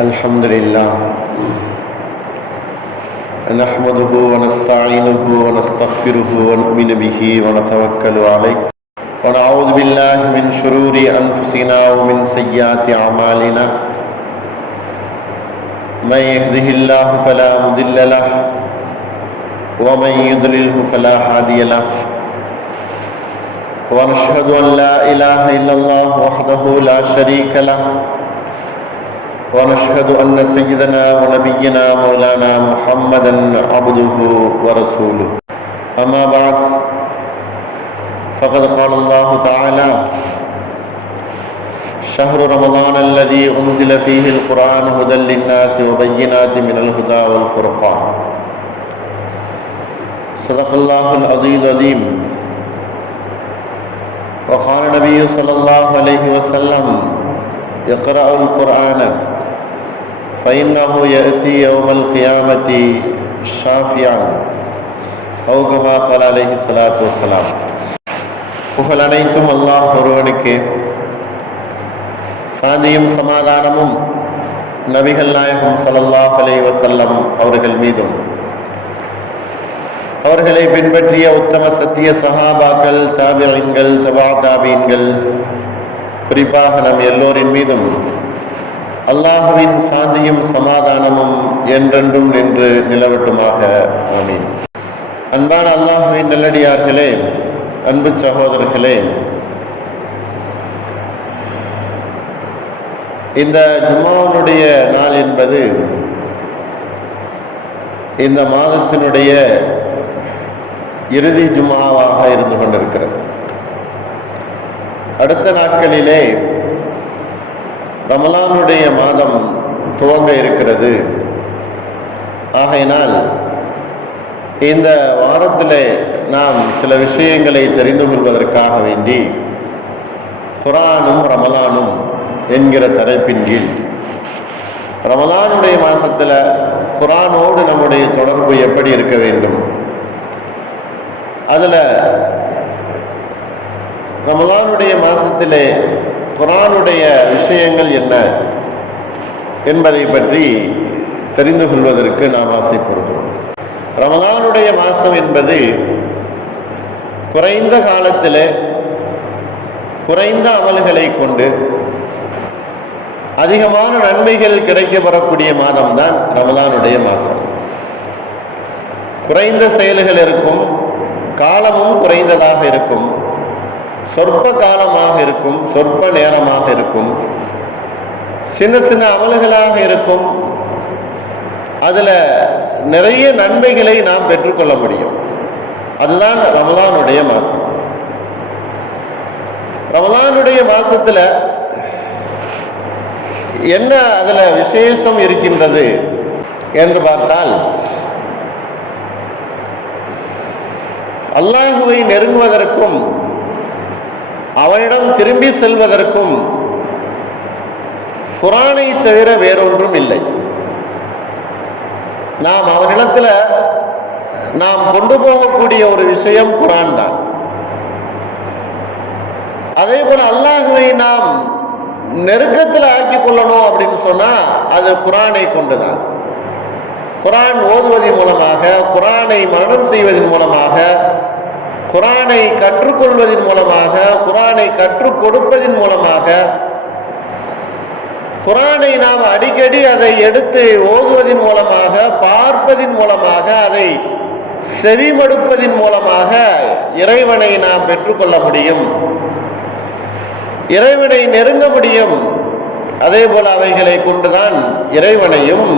الحمد لله نحمده ونستعينه ونستغفره ونؤمن به ونتوكل عليه ونعوذ بالله من شرور أنفسنا ومن سيئات أعمالنا من يهده الله فلا مضل له ومن يضلله فلا هادي له ونشهد أن لا إله إلا الله وحده لا شريك له ونشهد أن سيدنا ونبينا مولانا محمدا عبده ورسوله أما بعد فقد قال الله تعالى شهر رمضان الذي أنزل فيه القرآن هدى للناس وبينات من الهدى والفرقان صدق الله العظيم وقال النبي صلى الله عليه وسلم اقرأ القرآن فإنه يأتي يوم القيامة شافعا أو كما قال عليه الصلاة والسلام. புகழ் அனைத்தும் அல்லாஹ் ஒருவனுக்கு, சாந்தியும் சமாதானமும் நபிகள் நாயகம் ஸல்லல்லாஹு அலைஹி வஸல்லம் அவர்கள் மீதும், அவர்களை பின்பற்றிய உத்தம சத்திய சஹாபாக்கள், தாபிஈன்கள், தபா தாபீன்கள், குறிப்பாக நம் எல்லோரின் மீதும் அல்லாஹுவின் சாந்தியும் சமாதானமும் என்றென்றும் நின்று நிலவட்டுமாக. ஆமீன். அன்பான அல்லாஹுவின் நல்லடியார்களே, அன்பு சகோதரர்களே, இந்த ஜும்மாவுடைய நாள் என்பது இந்த மாதத்தினுடைய இறுதி ஜும்மாவாக இருந்து கொண்டிருக்கிறது. அடுத்த நாட்களிலே ரமலானுடைய மாதம் துவங்க இருக்கிறது. ஆகையினால் இந்த வாரத்திலே நாம் சில விஷயங்களை தெரிந்து கொள்வதற்காக வேண்டி குர்ஆனும் ரமலானும் என்கிற தலைப்பின் கீழ் ரமலானுடைய மாசத்துல குர்ஆனோடு நம்முடைய தொடர்பு எப்படி இருக்க வேண்டும், அதுல ரமலானுடைய மாசத்திலே குர்ஆனுடைய விஷயங்கள் என்ன என்பதை பற்றி தெரிந்து கொள்வதற்கு நாம் ஆசைப்படுகிறோம். ரமலானுடைய மாசம் என்பது குறைந்த காலத்திலே குறைந்த அமல்களை கொண்டு அதிகமான நன்மைகள் கிடைக்கப்பெறக்கூடிய மாதம் தான் ரமலானுடைய மாசம். குறைந்த செயல்கள் இருக்கும், காலமும் குறைந்ததாக இருக்கும், சொற்ப காலமாக இருக்கும், சொற்ப நேரமாக இருக்கும், சின்ன சின்ன அமல்களாக இருக்கும். அதுல நிறைய நன்மைகளை நாம் பெற்றுக்கொள்ள முடியும். அதுதான் ரமலானுடைய மாசம். ரமலானுடைய மாசத்துல என்ன அதுல விசேஷம் இருக்கின்றது என்று பார்த்தால், அல்லாஹுவை நெருங்குவதற்கும் அவனிடம் திரும்பி செல்வதற்கும் குர்ஆனை தவிர வேறொன்றும் இல்லை. நாம் அவனிடத்துல நாம் கொண்டு போகக்கூடிய ஒரு விஷயம் குர்ஆன் தான். அதே போல அல்லாஹுவை நாம் நெருக்கத்தில் ஆக்கிக் கொள்ளணும் அப்படின்னு சொன்னா அது குர்ஆனை கொண்டுதான். குர்ஆன் ஓதுவதன் மூலமாக, குர்ஆனை மனனம் செய்வதன் மூலமாக, குர்ஆனை கற்றுக்கொள்வதன் மூலமாக, குர்ஆனை கற்றுக் கொடுப்பதன் மூலமாக, குர்ஆனை நாம் அடிக்கடி அதை எடுத்து ஓதுவதன் மூலமாக, பார்ப்பதன் மூலமாக, அதை செவிமடுப்பதன் மூலமாக இறைவனை நாம் பெற்றுக்கொள்ள முடியும், இறைவனை நெருங்க முடியும். அதே போல அவைகளை கொண்டுதான் இறைவனையும்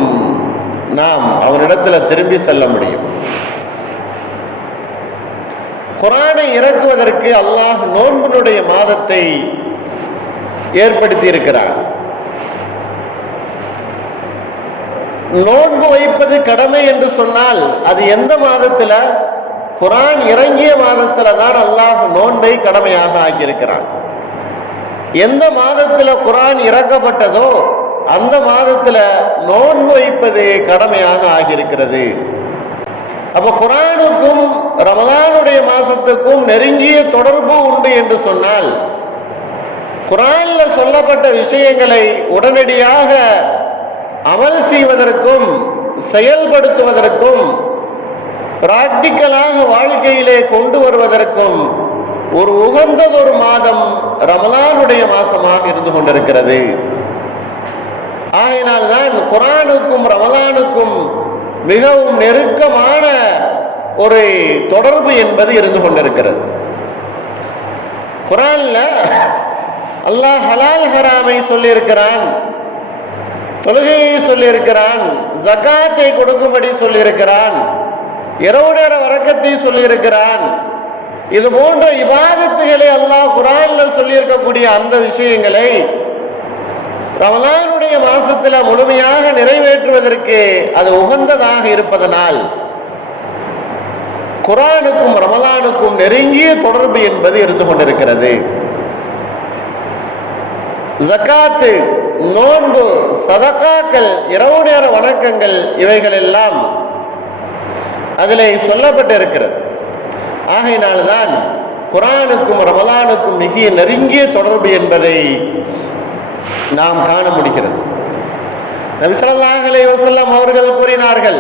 நாம் அவனிடத்துல திரும்பி செல்ல முடியும். குர்ஆனை இறக்குவதற்கு அல்லாஹ் நோன்பினுடைய மாதத்தை ஏற்படுத்தி இருக்கிறார். நோன்பு வைப்பது கடமை என்று சொன்னால் அது எந்த மாதத்துல? குர்ஆன் இறங்கிய மாதத்துல தான் அல்லாஹ் நோன்பை கடமையாக ஆக்கியிருக்கிறான். எந்த மாதத்துல குர்ஆன் இறக்கப்பட்டதோ அந்த மாதத்துல நோன்பு வைப்பது கடமையாக ஆகியிருக்கிறது. அப்ப குர்ஆனுக்கும் ரமலானுடைய மாசத்துக்கும் நெருங்கிய தொடர்பு உண்டு என்று சொன்னால், குர்ஆன்ல சொல்லப்பட்ட விஷயங்களை உடனடியாக அமல் செய்வதற்கும் செயல்படுத்துவதற்கும் பிராக்டிக்கலாக வாழ்க்கையிலே கொண்டு வருவதற்கும் ஒரு உகந்ததொரு மாதம் ரமலானுடைய மாசமாக இருந்து கொண்டிருக்கிறது. ஆகையினால்தான் குர்ஆனுக்கும் ரமலானுக்கும் மிகவும் நெருக்கமான ஒரு தொடர்பு என்பது இருந்து கொண்டிருக்கிறது. குர்ஆன்ல அல்லாஹ் ஹலால் ஹராமை சொல்லியிருக்கிறான், தொழுகையை சொல்லியிருக்கிறான், ஜகாத்தை கொடுக்கும்படி சொல்லியிருக்கிறான், இரவு நேர வணக்கத்தை சொல்லியிருக்கிறான். இது போன்ற இபாதத்துகளை அல்லாஹ் குர்ஆன்ல சொல்லியிருக்கக்கூடிய அந்த விஷயங்களை ரமலானுடைய மாசத்துல முழுமையாக நிறைவேற்றுவதற்கு அது உகந்ததாக இருப்பதனால் குர்ஆனுக்கும் ரமலானுக்கும் நெருங்கிய தொடர்பு என்பது இருந்து கொண்டிருக்கிறது. ஜகாத்து, நோன்பு, சதகாக்கள், இரவு நேர வணக்கங்கள் இவைகள் எல்லாம் அதிலே சொல்லப்பட்டிருக்கிறது. ஆகையினால்தான் குர்ஆனுக்கும் ரமலானுக்கும் மிக நெருங்கிய தொடர்பு என்பதை நாம் காண முடிகிறது. நபி ஸல்லல்லாஹு அலைஹி வஸல்லம் அவர்கள் கூறினார்கள்,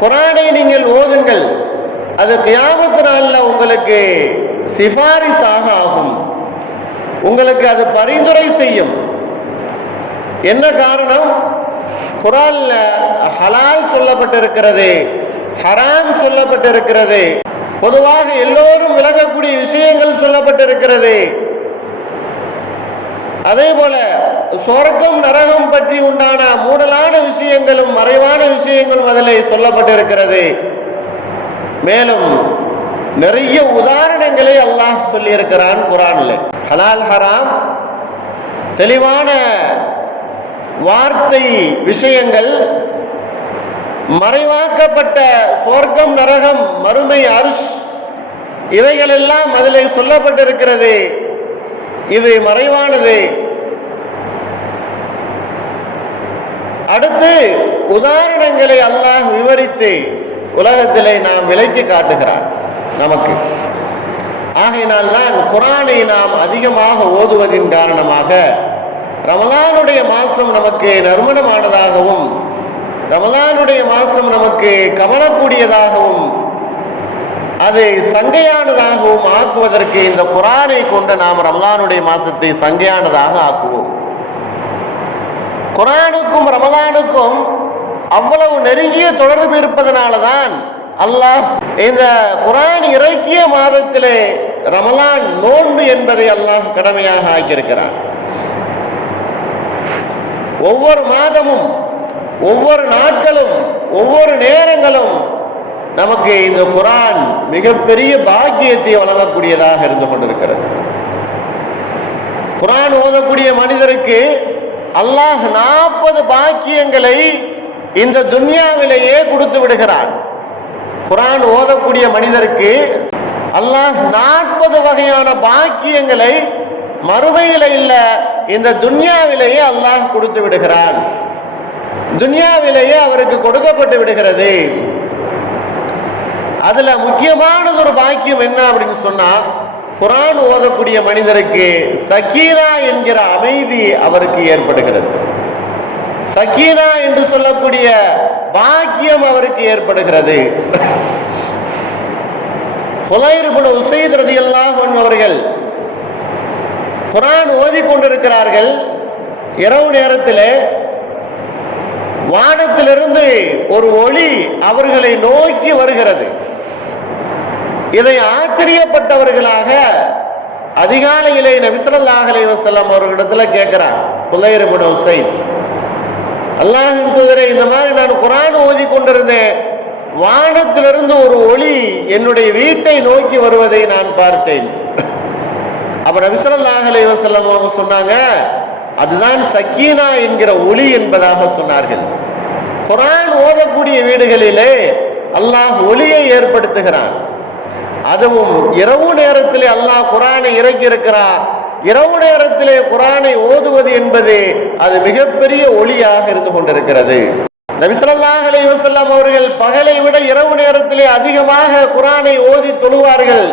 குர்ஆனை நீங்கள் ஓதுங்கள், அது கியாமத் நாள்ல உங்களுக்கு சிபாரிசாக ஆகும், உங்களுக்கு அது பரிந்துரை செய்யும். என்ன காரணம்? குர்ஆன்ல ஹலால் சொல்லப்பட்டிருக்கிறது, ஹராம் சொல்லப்பட்டிருக்கிறது, பொதுவாக எல்லோரும் விளங்கக்கூடிய விஷயங்கள் சொல்லப்பட்டிருக்கிறது. அதே போல சொர்க்கம் நரகம் பற்றி உண்டான மூடலான விஷயங்களும் மறைவான விஷயங்களும் அதில் சொல்லப்பட்டிருக்கிறது. மேலும் நிறைய உதாரணங்களை அல்லாஹ் சொல்லி இருக்கிறான் குர்ஆன்ல. ஹலால் ஹராம் தெளிவான வார்த்தை விஷயங்கள், மறைவாக்கப்பட்ட சொர்க்கம் நரகம் மறுமை அர்ஷ் இவைகள் எல்லாம் அதில் சொல்லப்பட்டிருக்கிறது. இது மறைவானது. அடுத்து உதாரணங்களை அல்லாஹ் விவரித்து உலகத்திலே நாம் விளக்கி காட்டுகிறான் நமக்கு. ஆகையினால்தான் குர்ஆனை நாம் அதிகமாக ஓதுவதின் காரணமாக ரமலானுடைய மாசம் நமக்கு நறுமணமானதாகவும் ரமலானுடைய மாசம் நமக்கு கவனக்கூடியதாகவும் அதை சங்கையானதாகவும் ஆக்குவதற்கு இந்த குர்ஆனை கொண்டு நாம் ரமலானுடைய மாசத்தை சங்கையானதாக ஆக்குவோம். குர்ஆனுக்கும் ரமலானுக்கும் அவ்வளவு நெருங்கிய தொடர்பு இருப்பதனால்தான் அல்லாஹ் இந்த குர்ஆன் இறக்கிய மாதத்திலே ரமலான் நோன்பு என்பதை அல்லாஹ் கடமையாக ஆக்கியிருக்கிறான். ஒவ்வொரு மாதமும் ஒவ்வொரு நாட்களும் ஒவ்வொரு நேரங்களும் நமக்கு இந்த குர்ஆன் மிகப்பெரிய பாக்கியத்தை வழங்கக்கூடியதாக இருந்து கொண்டிருக்கிறது. குர்ஆன் ஓதக்கூடிய மனிதருக்கு அல்லாஹ் 40 பாக்கியங்களை இந்த துன்யாவிலேயே கொடுத்து விடுகிறான். குர்ஆன் ஓதக்கூடிய மனிதருக்கு அல்லாஹ் 40 வகையான பாக்கியங்களை மறுமையில இல்ல இந்த துன்யாவிலேயே அல்லாஹ் கொடுத்து விடுகிறான். துன்யாவிலேயே அவருக்கு கொடுக்கப்பட்டு விடுகிறது. அதுல முக்கியமானது ஒரு பாக்கியம் என்ன அப்படின்னு சொன்னா, குர்ஆன் ஓதக்கூடிய மனிதருக்கு சக்கீனா என்கிற அமைதி அவருக்கு ஏற்படுகிறது. சக்கீனா என்று சொல்லக்கூடிய பாக்கியம் அவருக்கு ஏற்படுகிறது. ஹுலைர் இப்னு உஸைத் ரலியல்லாஹு அன்ஹு அவர்கள் குர்ஆன் ஓதிக்கொண்டிருக்கிறார்கள். இரவு நேரத்திலே வானத்திலிருந்து ஒரு ஒளி அவர்களை நோக்கி வருகிறது. இதை ஆச்சரியப்பட்டவர்களாக அதிகாலையிலே நபி ஸல்லல்லாஹு அலைஹி வஸல்லம் அவர்களிடத்துல கேட்கிறார் ஹுலைர் இப்னு உஸைத், அல்லாஹ்வின் தூதரே, இந்த மாதிரி நான் குர்ஆன் ஓதிக்கொண்டிருந்தேன், வானத்திலிருந்து ஒரு ஒளி என்னுடைய வீட்டை நோக்கி வருவதை நான் பார்த்தேன். அப்ப நபி ஸல்லல்லாஹு அலைஹி வஸல்லம் அவங்க சொன்னாங்க, அதுதான் சக்கீனா என்கிற ஒளி என்பதாக சொன்னார்கள். குர்ஆன் ஓதக்கூடிய வீடுகளிலே அல்லாஹ் ஒளியை ஏற்படுத்துகிறான். அதுவும் இரவு நேரத்திலே அல்லாஹ் குர்ஆனை இறக்கி இருக்கிறார். இரவு நேரத்திலே குர்ஆனை ஓதுவது என்பது அது மிகப்பெரிய ஒளியாக இருந்து கொண்டிருக்கிறது. நபி ஸல்லல்லாஹு அலைஹி வஸல்லம் அவர்கள் பகலை விட இரவு நேரத்திலே அதிகமாக குர்ஆனை ஓதி தொழுவார்கள்.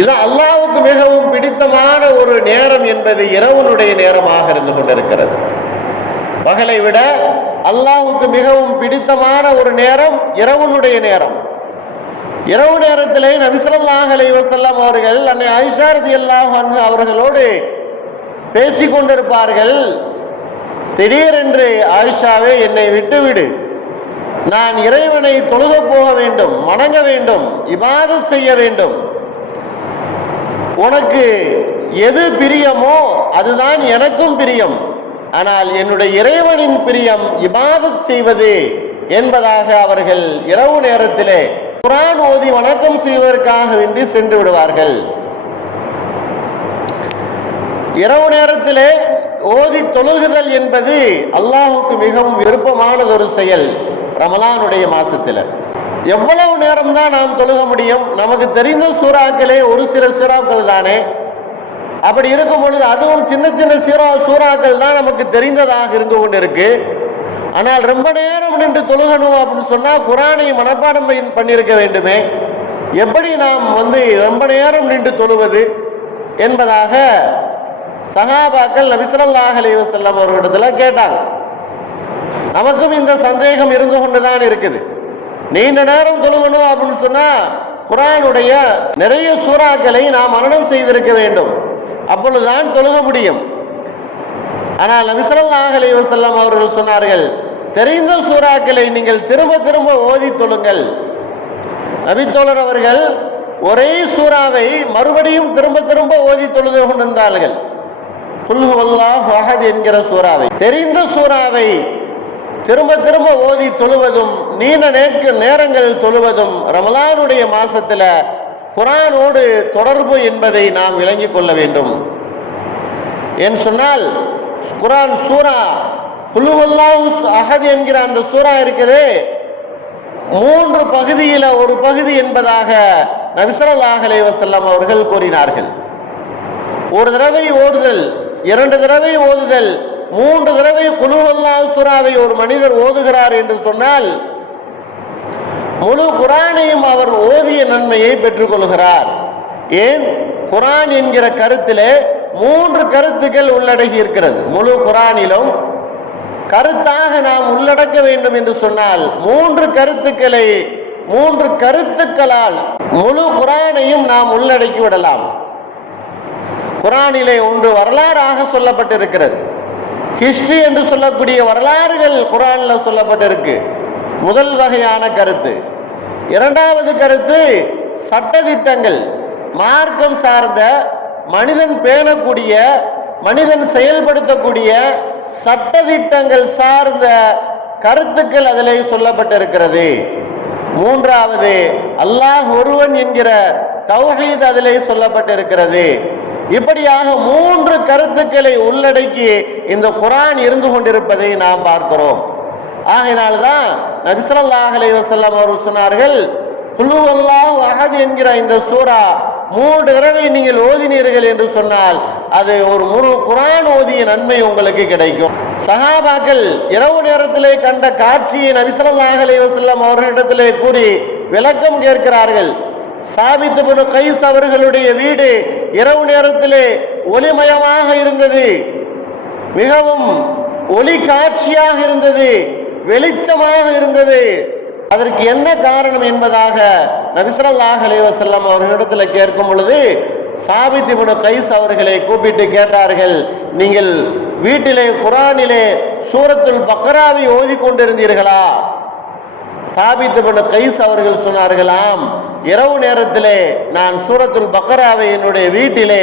இது அல்லாஹ்வுக்கு மிகவும் பிடித்தமான ஒரு நேரம் என்பது இரவுனுடைய நேரமாக இருந்து கொண்டிருக்கிறது. பகலை விட அல்லாஹ்வுக்கு மிகவும் பிடித்தமான ஒரு நேரம் இரவுனுடைய நேரம். இரவு நேரத்திலே நபி ஸல்லல்லாஹு அலைஹி வஸல்லம் அவர்கள் அன்னை ஆயிஷா ரலியல்லாஹு அன்ஹா அவர்களோடு பேசிக் கொண்டிருப்பார்கள். திடீரென்று, ஆயிஷாவே, என்னை விட்டுவிடு, நான் இறைவனை தொழுக போக வேண்டும், வணங்க வேண்டும், இபாதத் செய்ய வேண்டும். உனக்கு எது பிரியமோ அதுதான் எனக்கும் பிரியம். ஆனால் என்னுடைய இறைவனின் பிரியம் இபாதத் செய்வது என்பதாக அவர்கள் இரவு நேரத்திலே குர்ஆன் ஓதி வணக்கம் செய்வதற்காக வேண்டி சென்று விடுவார்கள். இரவு நேரத்திலே ஓதி தொழுகுதல் என்பது அல்லாஹுக்கு மிகவும் விருப்பமானது ஒரு செயல். ரமலானுடைய மாசத்துல எவ்வளவு நேரம் தான் நாம் தொழுக முடியும்? நமக்கு தெரிந்த சூறாக்களே ஒரு சில சூறாக்கள் தானே. அப்படி இருக்கும் பொழுது அதுவும் சின்ன சின்ன சூறாக்கள் தான் நமக்கு தெரிந்ததாக இருந்து கொண்டிருக்கு. ஆனால் ரொம்ப நேரம் நின்று தொழுகணும் அப்படின்னு சொன்னா குர்ஆனை மனப்பாடம் பண்ணியிருக்க வேண்டுமே. எப்படி நாம் ரொம்ப நேரம் நின்று தொழுவது என்பதாக சஹாபாக்கள் நபி ஸல்லல்லாஹு அலைஹி வஸல்லம் அவர்களிடத்துல கேட்டாங்க. நமக்கும் இந்த சந்தேகம் இருந்து கொண்டுதான் இருக்குது. நீண்ட நேரம் தொழுகணும் அப்படின்னு சொன்னா குர்ஆனுடைய நிறைய சூறாக்களை நாம் மனனம் செய்திருக்க வேண்டும், அப்பொழுதுதான் தொழுக முடியும். ஆனால் நபி ஸல்லல்லாஹு அலைஹி வஸல்லம் அவர்கள் சொன்னார்கள், தெரிந்த சூறாக்களை நீங்கள் திரும்ப திரும்ப ஓதி தொழுங்கள். நபித்தோழர் அவர்கள் ஒரே சூறாவை மறுபடியும் திரும்ப திரும்ப ஓதி தொழுது கொண்டிருந்தார்கள். குல் ஹுவல்லாஹு அஹத் என்கிற சூறாவை, தெரிந்த சூறாவை திரும்ப திரும்ப ஓதி தொழுவதும் நீண்ட நேரங்கள் தொழுவதும் ரமலானுடைய மாசத்துல குர்ஆனோடு தொடர்பு என்பதை நாம் விளங்கிக் கொள்ள வேண்டும். என்று சொன்னால் குர்ஆன் சூரா குல் ஹுவல்லாஹு அஹத் என்கிற அந்த சூரா இருக்குது, 3 பகுதியில ஒரு பகுதி என்பதாக நபி ஸல்லல்லாஹு அலைஹி வஸல்லம் அவர்கள் கூறினார்கள். ஒரு தடவை ஓதுதல், 2 தடவை ஓதுதல், 3 தடவை குல் ஹுவல்லாஹு சூராவை ஒரு மனிதர் ஓதுகிறார் என்று சொன்னால் முழு குர்ஆனையும் அவர் ஓதிய நன்மையை பெற்றுக் கொள்கிறார். ஏன்? குர்ஆன் என்கிற கருத்திலே 3 கருத்துக்கள் உள்ளடங்கி இருக்கிறது. முழு குர்ஆனிலும் கருத்தாக நாம் உள்ளடக்க வேண்டும் என்று சொன்னால் 3 கருத்துக்களால் முழு குர்ஆனையும் நாம் உள்ளடக்கி விடலாம். குர்ஆனிலே ஒன்று வரலாறாக சொல்லப்பட்டிருக்கிறது. ஹிஸ்டரி என்று சொல்லக்கூடிய வரலாறுகள் குர்ஆன்ல சொல்லப்பட்டிருக்கு. முதல் வகையான கருத்து. இரண்டாவது கருத்து சட்டதிட்டங்கள், மார்க்கம் சார்ந்த, மனிதன் பேணக்கூடிய, மனிதன் செயல்படுத்தக்கூடிய சட்டதிட்டங்கள் சார்ந்த கருத்துக்கள் அதிலே சொல்லப்பட்டிருக்கிறது. மூன்றாவது அல்லாஹ் ஒருவன் என்கிற தௌஹீத் அதிலே சொல்லப்பட்டிருக்கிறது. இப்படியாக 3 கருத்துக்களை உள்ளடக்கி இந்த குர்ஆன் இருந்து கொண்டிருப்பதை நாம் பார்க்கிறோம். ஆகையினால்தான் நபி ஸல்லல்லாஹு அலைஹி வஸல்லம் அவர்கள் சொன்னார்கள், குல் ஹுவல்லாஹு அஹத் என்கிற இந்த சூரா 3 தடவை நீங்கள் ஓதினீர்கள் என்று சொன்னால் அது ஒரு முழு குர்ஆன் ஓதிய நன்மை உங்களுக்கு கிடைக்கும். சஹாபாக்கள் இரவு நேரத்திலே கண்ட காட்சியை நபி ஸல்லல்லாஹு அலைஹி வஸல்லம் அவர்களிடத்திலே கூறி விளக்கம் கேட்கிறார்கள். சாபித் இப்னு கைஸ் அவர்களுடைய வீடு இரவு நேரத்திலே ஒளிமயமாக இருந்தது, மிகவும் ஒளி காட்சியாக இருந்தது, வெளிச்சமாக இருந்தது. அதற்கு என்ன காரணம் என்பதாக நபி ஸல்லல்லாஹு அலைஹி வஸல்லம் அவர்களிடத்தில் கேட்கும் பொழுது சாபித் இப்னு கைஸ் அவர்களை கூப்பிட்டு கேட்டார்கள், நீங்கள் வீட்டிலே குர்ஆனிலே சூரத்துல் பக்ராவை ஓதிக்கொண்டிருந்தீர்களா? சாபித் இப்னு கைஸ் அவர்கள் சொன்னார்களாம், இரவு நேரத்திலே நான் சூரத்துல் பக்ராவை என்னுடைய வீட்டிலே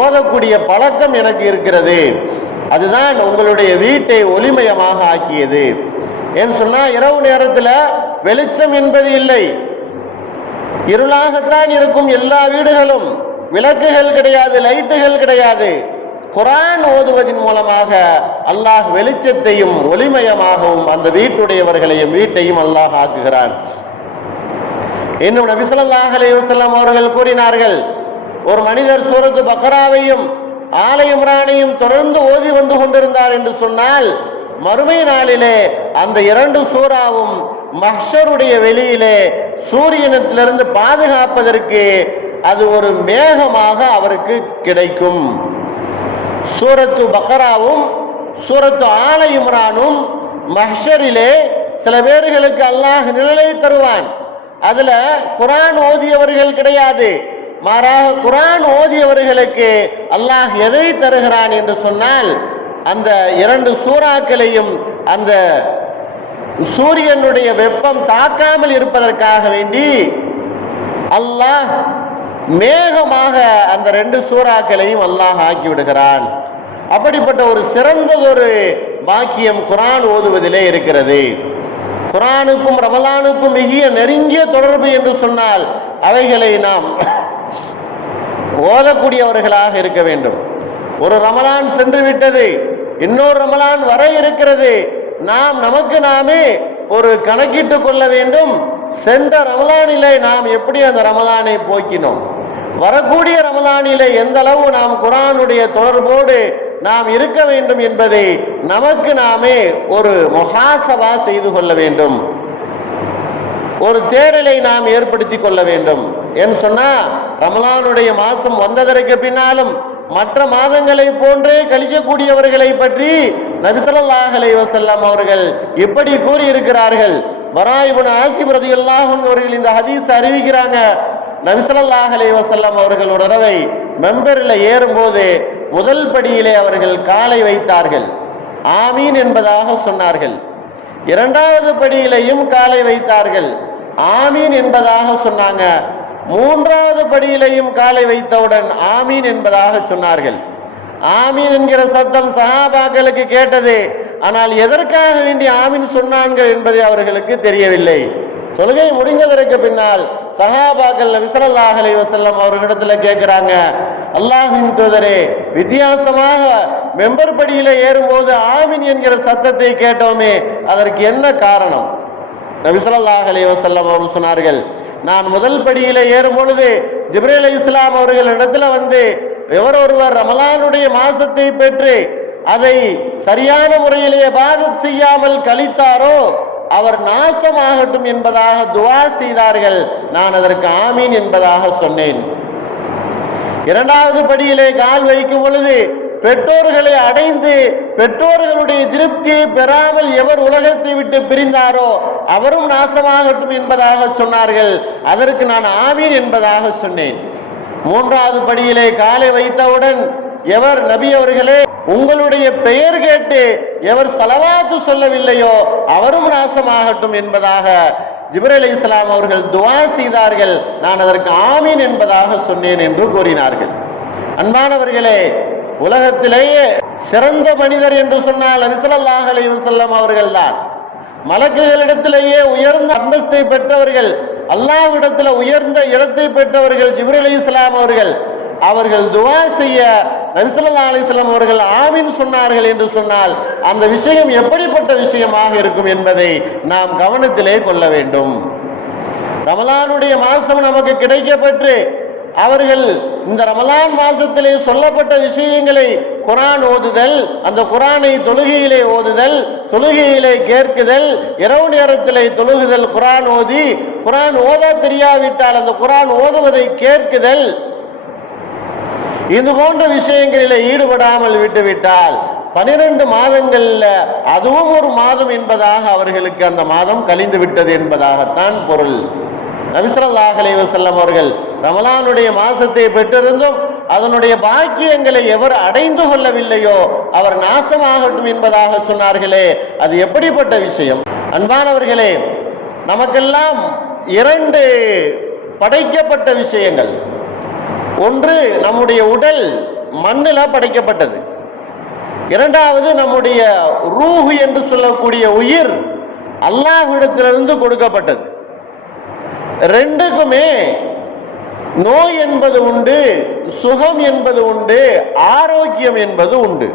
ஓதக்கூடிய பழக்கம் எனக்கு இருக்கிறது, அதுதான் உங்களுடைய வீட்டை ஒளிமயமாக ஆக்கியது. என்று சொன்னா இரவு நேரத்தில் வெளிச்சம் என்பது இல்லை, இருளாகத்தான் இருக்கும் எல்லா வீடுகளும், விளக்குகள் கிடையாது, லைட்டுகள் கிடையாது. குர்ஆன் ஓதுவதன் மூலமாக அல்லாஹ் வெளிச்சத்தையும் ஒளிமயமாகவும் அந்த வீட்டுடையவர்களையும் வீட்டையும் அல்லாஹ் ஆக்குகிறான். இன்னும் நபி ஸல்லல்லாஹு அலைஹி வஸல்லம் அவர்கள் கூறினார்கள், ஒரு மனிதர் சூரத்து பக்ராவையும் ஆல இம்ரானையும் தொடர்ந்து ஓதி வந்து கொண்டிருந்தார் என்று சொன்னால் மறுமை நாளிலே அந்த 2 சூறாவும் மஹ்ஷருடைய வெளியிலே சூரியனிலிருந்து பாதுகாப்பதற்கு அது ஒரு மேகமாக அவருக்கு கிடைக்கும். சூரத்து பக்கராவும் சூரத்து ஆல இம்ரானும் மஹ்ஷரிலே சில பேர்களுக்கு அல்லாஹ் நிழலை தருவான். அதுல குர்ஆன் ஓதியவர்கள் கிடையாது. மாறாக குர்ஆன் ஓதியவர்களுக்கு அல்லாஹ் எதை தருகிறான் என்று சொன்னால், அந்த 2 சூறாக்களையும் அந்த சூரியனுடைய வெப்பம் தாக்காமல் இருப்பதற்காக வேண்டி அல்லாஹ் மேகமாக அந்த 2 சூறாக்களையும் அல்லாஹ் ஆக்கி விடுகிறான். அப்படிப்பட்ட ஒரு சிறந்ததொரு பாக்கியம் குர்ஆன் ஓதுவதிலே இருக்கிறது. குர்ஆனுக்கும் ரமலானுக்கும் மிக நெருங்கிய தொடர்பு என்று சொன்னால் அவைகளை நாம் ஓதக்கூடியவர்களாக இருக்க வேண்டும். ஒரு ரமலான் சென்று விட்டது, இன்னொரு ரமலான் வர இருக்கிறது. நாம் நமக்கு நாமே ஒரு கணக்கிட்டு கொள்ள வேண்டும். சென்ற ரமலானிலே நாம் எப்படி அந்த ரமலானை போக்கினோம், வரக்கூடிய ரமலானிலே எந்த அளவு நாம் குர்ஆனுடைய தொடர்போடு நாம் இருக்க வேண்டும் என்பதை நமக்கு நாமே ஒரு முஹாசபா செய்து கொள்ள வேண்டும். ஒரு தேடலை நாம் ஏற்படுத்தி கொள்ள வேண்டும். என்று சொன்னா ரமலானுடைய மாசம் வந்ததற்கு பின்னாலும் மற்ற மாதங்களை போன்றே கழிக்கக்கூடியவர்களை பற்றி நபி ஸல்லல்லாஹு அலைஹி வஸல்லம் அவர்கள் இப்படி கூறி இருக்கிறார்கள். பரா இப்னு ஆசிப் ரலியல்லாஹு அன்ஹு அவர்கள் இந்த ஹதீஸ் அறிவிக்கிறாங்க. நபி ஸல்லல்லாஹு அலைஹி வஸல்லம் அவர்கள் ஒரு தடவை மெம்பரில் ஏறும்போது முதல் படியிலே அவர்கள் காலை வைத்தார்கள், ஆமீன் என்பதாக சொன்னார்கள். இரண்டாவது படியிலையும் காலை வைத்தார்கள், ஆமீன் என்பதாக சொன்னாங்க. மூன்றாவது படியிலையும் காலை வைத்தவுடன் ஆமீன் என்பதாக சொன்னார்கள். ஆமீன் என்கிற சத்தம் சஹாபாக்களுக்கு கேட்டது. ஆனால் எதற்காக வேண்டி ஆமீன் சொன்னார்கள் என்பதை அவர்களுக்கு தெரியவில்லை. தொழுகை முடிந்ததற்கு பின்னால் சஹாபாக்கள் நபி ஸல்லல்லாஹு அலைஹி வஸல்லம் அவர்களிடத்துல கேட்கிறாங்க, அல்லாஹ்வின் தூதரே, வித்தியாசமாக மெம்பர் படியில ஏறும்போது ஆமீன் என்கிற சத்தத்தை கேட்டோமே, அதற்கு என்ன காரணம்? நபி ஸல்லல்லாஹு அலைஹி வஸல்லம் அவர்கள் சொன்னார்கள், நான் முதல் படியில ஏறும் பொழுது ஜிப்ரீல் அலைஹிஸ்ஸலாம் அவர்கள் இடத்துல வந்து ஒருவர் ரமலானுடைய மாசத்தை பெற்று அதை சரியான முறையிலே இபாதத் செய்யாமல் கழித்தாரோ அவர் நாசமாகட்டும் என்பதாக துஆ செய்தார்கள். நான் அதற்கு ஆமீன் என்பதாக சொன்னேன். இரண்டாவது படியிலே கால் வைக்கும் பொழுது பெற்றோர்களை அடைந்து பெற்றோர்களுடைய திருப்தியை பெறாமல் எவர் உலகத்தை விட்டு பிரிந்தாரோ அவரும் நாசமாகட்டும் என்பதாக சொன்னார்கள். அதற்கு நான் ஆமீன் என்பதாக சொன்னேன். மூன்றாவது படியிலே காலை வைத்தவுடன் எவர் நபி அவர்களே உங்களுடைய பெயர் கேட்டு எவர் ஸலவாத்து சொல்லவில்லையோ அவரும் நாசமாகட்டும் என்பதாக ஜிப்ரீல் அலைஹிஸ்ஸலாம் அவர்கள் துஆ செய்தார்கள். நான் அதற்கு ஆமீன் என்பதாக சொன்னேன் என்று கூறினார்கள். அன்பானவர்களே, உலகத்திலேயே சிறந்த மனிதர் என்று சொன்னால் நபி ஸல்லல்லாஹு அலைஹி வஸல்லம் அவர்கள் தான். மலக்குகளிடத்திலேயே உயர்ந்த அந்தஸ்தை பெற்றவர்கள், அல்லாஹ்விடத்தில் உயர்ந்த இடத்தை பெற்றவர்கள் ஜிப்ரீல் அலைஹிஸ்ஸலாம் அவர்கள். அவர்கள் துஆ செய்ய நபி ஸல்லல்லாஹு அலைஹி வஸல்லம் அவர்கள் ஆமீன் சொன்னார்கள் என்று சொன்னால் அந்த விஷயம் எப்படிப்பட்ட விஷயமாக இருக்கும் என்பதை நாம் கவனத்திலே கொள்ள வேண்டும். ரமலானுடைய மாசம் நமக்கு கிடைக்கப்பெற்று அவர்கள் இந்த ரமலான் மாசத்திலே சொல்லப்பட்ட விஷயங்களை குர்ஆன் ஓதுதல், அந்த குர்ஆனை தொழுகையிலே ஓதுதல், தொழுகையிலே கேட்குதல், இரவு நேரத்திலே தொழுகுதல், குர்ஆன் ஓதி குர்ஆன் ஓத தெரியாவிட்டால் அந்த குர்ஆன் ஓதுவதை கேட்குதல், இது போன்ற விஷயங்களில் ஈடுபடாமல் விட்டுவிட்டால் 12 மாதங்கள்ல அதுவும் ஒரு மாதம் என்பதாக அவர்களுக்கு அந்த மாதம் கழிந்து விட்டது என்பதாகத்தான் பொருள். நபி ஸல்லல்லாஹு அலைஹி வஸல்லம் அவர்கள் ரமலானுடைய மாசத்தை பெற்றிருந்தும் அதனுடைய பாக்கியங்களை எவர் அடைந்து கொள்ளவில்லையோ அவர் நாசமாகட்டும் என்பதாக சொன்னார்களே, அது எப்படிப்பட்ட விஷயம்? அன்பானவர்களே, நமக்கெல்லாம் 2 படைக்கப்பட்ட விஷயங்கள். ஒன்று, நம்முடைய உடல் மண்ணில் படைக்கப்பட்டது. இரண்டாவது, நம்முடைய ரூஹ் என்று சொல்லக்கூடிய உயிர் அல்லாஹ்விடத்திலிருந்து கொடுக்கப்பட்டது. ரெண்டுக்குமே நோய் என்பது உண்டு, சுகம் என்பது உண்டு, ஆரோக்கியம் என்பது உண்டு.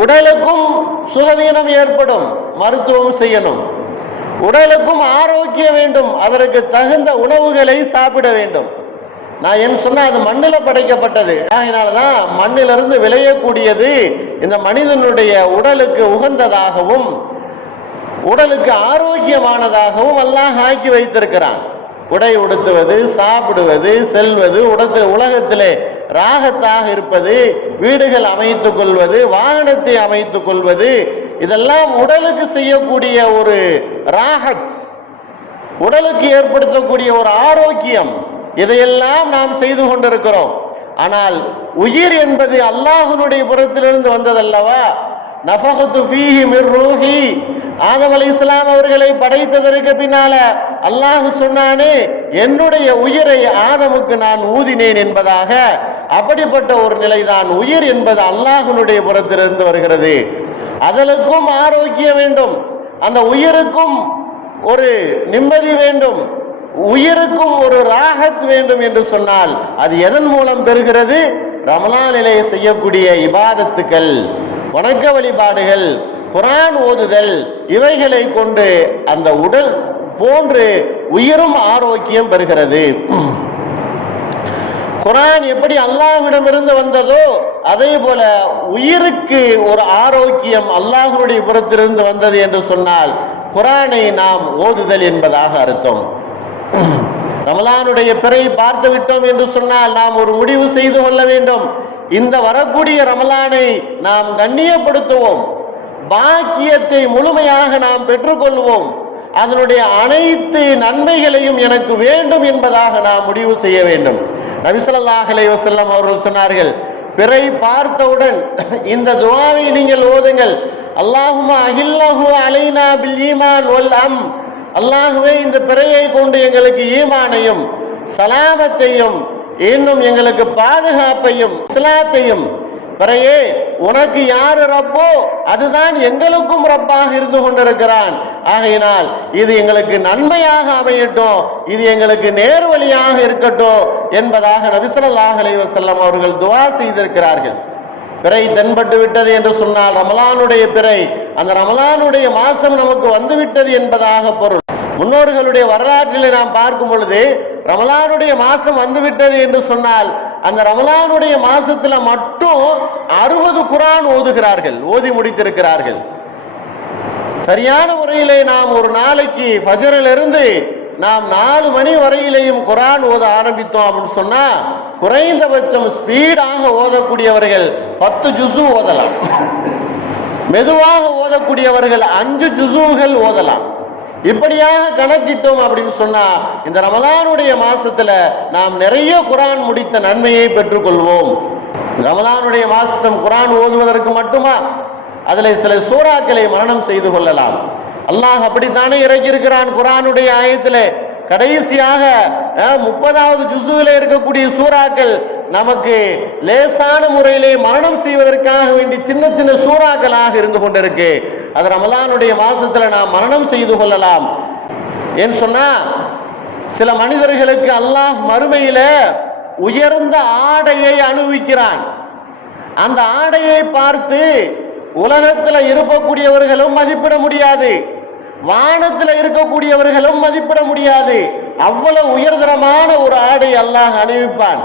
உடலுக்கும் சுகவீனம் ஏற்படும், மருத்துவம் செய்யணும். உடலுக்கும் ஆரோக்கியம் வேண்டும், அதற்கு தகுந்த உணவுகளை சாப்பிட வேண்டும். நான் என்ன சொன்ன, அது மண்ணில் படைக்கப்பட்டது. அதனாலதான் மண்ணிலிருந்து விளையக்கூடியது இந்த மனிதனுடைய உடலுக்கு உகந்ததாகவும் உடலுக்கு ஆரோக்கியமானதாகவும் அல்லாஹ் ஆக்கி வைத்திருக்கிறான். உடை உடுத்துவது, சாப்பிடுவது, செல்வது, உலகத்திலே ராகத்தாக இருப்பது, வீடுகள் அமைத்துக் கொள்வது, வாகனத்தை அமைத்துக் கொள்வது, இதெல்லாம் உடலுக்கு செய்யக்கூடிய ஒரு ராகத், உடலுக்கு ஏற்படுத்தக்கூடிய ஒரு ஆரோக்கியம். இதையெல்லாம் நாம் செய்து கொண்டிருக்கிறோம். ஆனால் உயிர் என்பது அல்லாஹ்வுடைய புறத்திலிருந்து வந்ததல்லவா? நஃபகத்து ஃபீஹி மிர் ரூஹி, ஆதம் அலைஹிஸ்ஸலாம் அவர்களை படைத்ததற்கு பின்னால அல்லாஹ் சொன்னானே, என்னுடைய உயிரை ஆதமுக்கு நான் ஊதினேன் என்பதாக. அப்படிப்பட்ட ஒரு நிலைதான் உயிர் என்பது அல்லாஹ்வுடைய புறத்திலிருந்து வருகிறது. அதற்கும் ஆரோக்கியம் வேண்டும், அந்த உயிருக்கும் ஒரு நிம்மதி வேண்டும், உயிருக்கும் ஒரு ராகத் வேண்டும் என்று சொன்னால் அது எதன் மூலம் பெறுகிறது? ரமலானிலே செய்யக்கூடிய இபாதத்துக்கள், வணக்க வழிபாடுகள், குர்ஆன் ஓதுதல், இவைகளை கொண்டு அந்த உடல் போன்று உயிரும் ஆரோக்கியம் பெறுகிறது. குர்ஆன் எப்படி அல்லாஹ்விடமிருந்து வந்ததோ அதே போல உயிருக்கு ஒரு ஆரோக்கியம் அல்லாஹ்வுடைய புறத்திலிருந்து வந்தது என்று சொன்னால் குர்ஆனை நாம் ஓதுதல் என்பதாக அர்த்தம். ரமலானுடைய பிறை பார்த்து விட்டோம் என்று சொன்னால் நாம் ஒரு முடிவு செய்து கொள்ள வேண்டும். இந்த வரக்கூடிய ரமலானை நாம் கண்ணியப்படுத்துவோம், பாக்கியத்தை முழுமையாக நாம் பெற்றுக்கொள்வோம், அதனுடைய அனைத்து நன்மைகளையும் எனக்கு வேண்டும் என்பதாக நாம் முடிவு செய்ய வேண்டும். நபி ஸல்லல்லாஹு அலைஹி வஸல்லம் அவர்கள் சொன்னார்கள், பிறை பார்த்தவுடன் இந்த துஆவை நீங்கள் ஓதுங்கள். அல்லாஹும்ம அஹில்லஹு அலைனா பில் ஈமான் வல் அம், அல்லாஹ்வே இந்த பிறையை கொண்டு எங்களுக்கு ஈமானையும் சலாமத்தையும் இன்னும் எங்களுக்கு பாதுகாப்பையும் இஸ்லாத்தையும், பிறையே உனக்கு யாரு ரப்போ அதுதான் எங்களுக்கும் ரப்பாக இருந்து கொண்டிருக்கிறான், ஆகையினால் இது எங்களுக்கு நன்மையாக அமையட்டும், இது எங்களுக்கு நேர்வழியாக இருக்கட்டும் என்பதாக நபி ஸல்லல்லாஹு அலைஹி வஸல்லம் அவர்கள் துஆ செய்திருக்கிறார்கள். பிறை தென்பட்டு விட்டது என்று சொன்னால் ரமலானுடைய பிறை, அந்த ரமலானுடைய மாசம் நமக்கு வந்துவிட்டது என்பதாக பொருள். முன்னோர்களுடைய வரலாற்றில் நாம் பார்க்கும் பொழுது ரமலானுடைய மாசம் வந்துவிட்டது என்று சொன்னால் அந்த ரமலானுடைய மாசத்துல மட்டும் 60 குர்ஆன் ஓதுகிறார்கள், ஓதி முடித்திருக்கிறார்கள். சரியான முறையிலே நாம் ஒரு நாளைக்கு ஃபஜ்ரிலிருந்து நாம் 4 மணி வரையிலேயும் குர்ஆன் ஓத ஆரம்பித்தோம் அப்படின்னு சொன்னா குறைந்தபட்சம் ஸ்பீடாக ஓதக்கூடியவர்கள் 10 ஜுஸு ஓதலாம், மெதுவாக ஓதக்கூடியவர்கள் 5 ஜுஸுகள் ஓதலாம். இப்படியாக கணக்கிட்டோம் அப்படின்னு சொன்னா இந்த ரமலானுடைய மாசத்துல நாம் நிறைய குர்ஆன் முடித்த நன்மையை பெற்றுக்கொள்வோம். ரமலானுடைய மாசம் குர்ஆன் ஓதுவதற்கு மட்டுமா? அதுல சில சூறாக்களை மரணம் செய்து கொள்ளலாம். அல்லாஹ் அப்படித்தானே இறக்கியிருக்கிறான் குர்ஆனுடைய ஆயத்திலே. கடைசியாக 30வது ஜுஸுவிலே இருக்கக்கூடிய சூறாக்கள் நமக்கு லேசான முறையிலே மரணம் செய்வதற்காக வேண்டி சின்ன சின்ன சூறாக்களாக இருந்து கொண்டிருக்கு. அது ரமலானுடைய மாசத்துல நாம் மரணம் செய்து கொள்ளலாம். ஏன்னு சொன்னா சில மனிதர்களுக்கு அல்லாஹ் மறுமையில உயர்ந்த ஆடையை அணிவிக்கிறான். அந்த ஆடையை பார்த்து உலகத்துல இருக்கக்கூடியவர்களும் மதிப்பிட முடியாது, வானத்துல இருக்கக்கூடியவர்களும் மதிப்பிட முடியாது. அவ்வளவு உயர்தரமான ஒரு ஆடை அல்லாஹ் அணிவிப்பான்.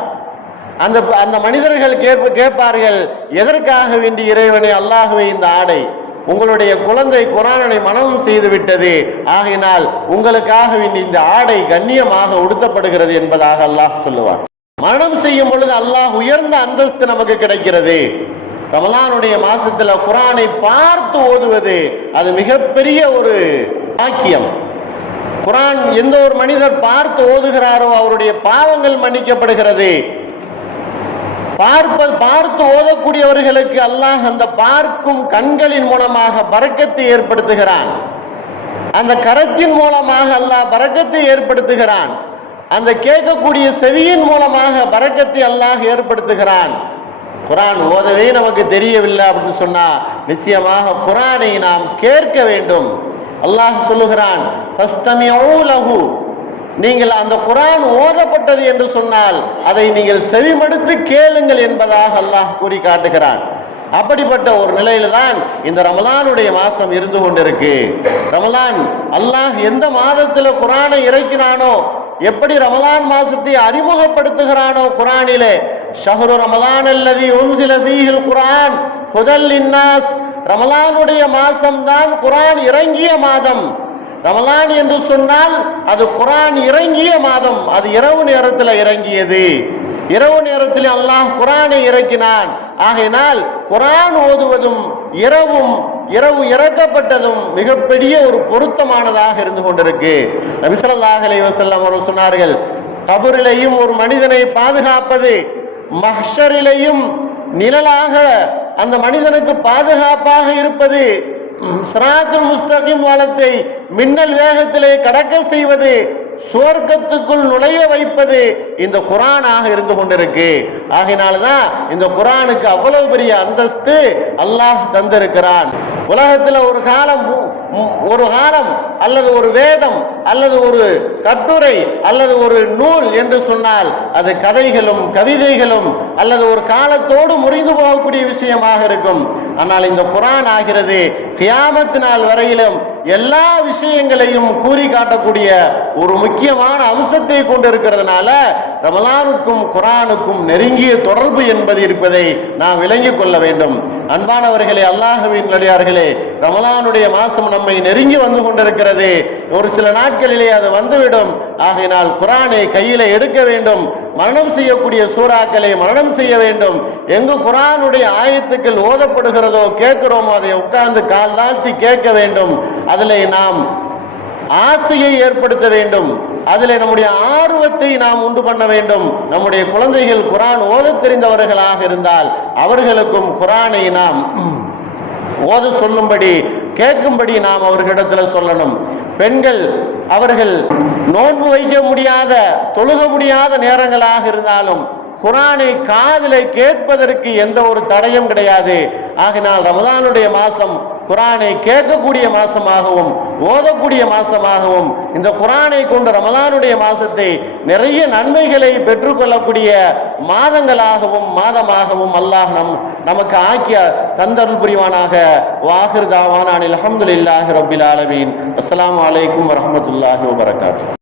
அந்த மனிதர்கள் கேட்பார்கள், எதற்காக வேண்டி இறைவனை அல்லாஹ்வே இந்த ஆடை? உங்களுடைய குழந்தை குர்ஆனை மனனம் செய்து விட்டது, ஆகையினால் உங்களுக்காக வேண்டி இந்த ஆடை கண்ணியமாக உடுத்தப்படுகிறது என்பதாக அல்லாஹ் சொல்லுவான். மரணம் செய்யும் பொழுது அல்லாஹ் உயர்ந்த அந்தஸ்து நமக்கு கிடைக்கிறது. ரமலானுடைய மாசத்துல குர்ஆனை பார்த்து ஓதுவது அது மிகப்பெரிய ஒரு பாக்கியம். குர்ஆன் எந்த ஒரு மனிதர் பார்த்து ஓதுகிறாரோ அவருடைய பாவங்கள் மன்னிக்கப்படுகிறது. பார்த்து ஓதக்கூடியவர்களுக்கு அல்லாஹ் அந்த பார்க்கும் கண்களின் மூலமாக பரக்கத்தை ஏற்படுத்துகிறான், அந்த கரத்தின் மூலமாக அல்லாஹ் பரக்கத்தை ஏற்படுத்துகிறான், அந்த கேட்கக்கூடிய செவியின் மூலமாக பரக்கத்தை அல்லாஹ் ஏற்படுத்துகிறான். குர்ஆன் ஓதவே நமக்கு தெரியவில்லை அப்படின்னு சொன்னா நிச்சயமாக குர்ஆனை நாம் கேட்க வேண்டும். அல்லாஹ் சொல்லுகிறான், ஃபஸ்தமிஊ லஹு, நீங்கள் அந்த குர்ஆன் ஓதப்பட்டது என்று சொன்னால் அதை நீங்கள் செவிமடுத்து கேளுங்கள் என்பதாக அல்லாஹ் கூறி காட்டுகிறான். அப்படிப்பட்ட ஒரு நிலையில தான் இந்த ரமலானுடைய மாசம் இருந்து கொண்டிருக்கு. ரமலான் அல்லாஹ் எந்த மாதத்துல குர்ஆனை இறக்கினானோ, எப்படி ரமலான் மாசத்தை அறிமுகப்படுத்துகிறானோ குர்ஆனிலே, ஷஹ்ரு ரமலான் அல்லதி உன்சில ஃபீஹில் குர்ஆன் ஹுதல் லின்னாஸ், ரமலானுடைய மாசம் தான் குர்ஆன் இறங்கிய மாதம், ரமலான் என்று சொன்னால் அது குர்ஆன் இறங்கிய மாதம். அது இரவு நேரத்தில் இறங்கியது. இரவு நேரத்தில் அல்லாஹ் குர்ஆனை இறக்கினான். ஆகையினால் குர்ஆன் ஓதுவதும் இரவு இறக்கப்பட்டதும் மிகப்பெரிய ஒரு பொருத்தமானதாக இருந்து கொண்டிருக்கு. நபி ஸல்லல்லாஹு அலைஹி வஸல்லம் அவர்கள் சொன்னார்கள், கபரிலேயும் ஒரு மனிதனை பாதுகாப்பது, மஹ்ஷரிலேயும் நிழலாக அந்த மனிதனுக்கு பாதுகாப்பாக இருப்பது, சிராத்துல் முஸ்தகீம் வாளத்தை மின்னல் வேகத்திலே கடக்க செய்வது, சுவர்க்கத்துக்குள் நுழைய வைப்பது இந்த குர்ஆனாக இருந்து கொண்டிருக்கு. ஆகையினால்தான் இந்த குர்ஆனுக்கு அவ்வளவு பெரிய அந்தஸ்து அல்லாஹ் தந்திருக்கிறான். உலகத்தில் ஒரு காலம் அல்லது ஒரு வேதம் அல்லது ஒரு கட்டுரை அல்லது ஒரு நூல் என்று சொன்னால் அது கதைகளும் கவிதைகளும் அல்லது ஒரு காலத்தோடு முறிந்து போகக்கூடிய விஷயமாக இருக்கும். ஆனால் இந்த குர்ஆன் ஆகிறது கியாமத் நாள் வரையிலும் எல்லா விஷயங்களையும் கூறி காட்டக்கூடிய ஒரு முக்கியமான அம்சத்தை கொண்டிருக்கிறதுனால ரமலானுக்கும் குர்ஆனுக்கும் நெருங்கிய தொடர்பு என்பது இருப்பதை நாம் விளங்கிக் கொள்ள வேண்டும். அன்பானவர்களே, அல்லாஹ்வின் நல்லடியார்களே, ரமலானுடைய மாசம் நம்மை நெருங்கி வந்து கொண்டிருக்கிறது. ஒரு சில நாட்களிலே அது வந்துவிடும். ஆகையினால் குர்ஆனை கையில எடுக்க வேண்டும். மரணம் செய்யக்கூடிய சூறாக்களை மரணம் செய்ய வேண்டும். எங்கு குர்ஆனுடைய ஆயத்துக்கள் ஓதப்படுகிறதோ கேட்கிறோமோ அதை உட்கார்ந்து கால் தாழ்த்தி கேட்க வேண்டும். அதிலே நாம் ஆசையை ஏற்படுத்த வேண்டும். அதிலே நம்முடைய ஆர்வத்தை நாம் உண்டு பண்ண வேண்டும். நம்முடைய குழந்தைகள் குர்ஆன் ஓத தெரிந்தவர்களாக இருந்தால் அவர்களுக்கும் குர்ஆனை நாம் ஓத சொல்லும்படி கேட்கும்படி நாம் அவர்களிடத்தில் சொல்லணும். பெண்கள் அவர்கள் நோன்பு வைக்க முடியாத தொழுக முடியாத நேரங்களாக இருந்தாலும் குர்ஆனை காதிலே கேட்பதற்கு எந்த ஒரு தடையும் கிடையாது. ஆகினால் ரமலானுடைய மாசம் குர்ஆனை கேட்கக்கூடிய மாசமாகவும் ஓதக்கூடிய மாசமாகவும் இந்த குர்ஆனை கொண்டு ரமலானுடைய மாசத்தை நிறைய நன்மைகளை பெற்றுக்கொள்ளக்கூடிய மாதங்களாகவும் மாதமாகவும் அல்லாஹ் நமக்கு ஆக்கிய தந்தருள் புரிவானாக. வாஹிர் தாவானா அல்ஹம்துலில்லாஹி ரப்பில் ஆலமீன். அஸ்ஸலாமு அலைக்கும் வரஹ்மத்துல்லாஹி வபரகாத்துஹு.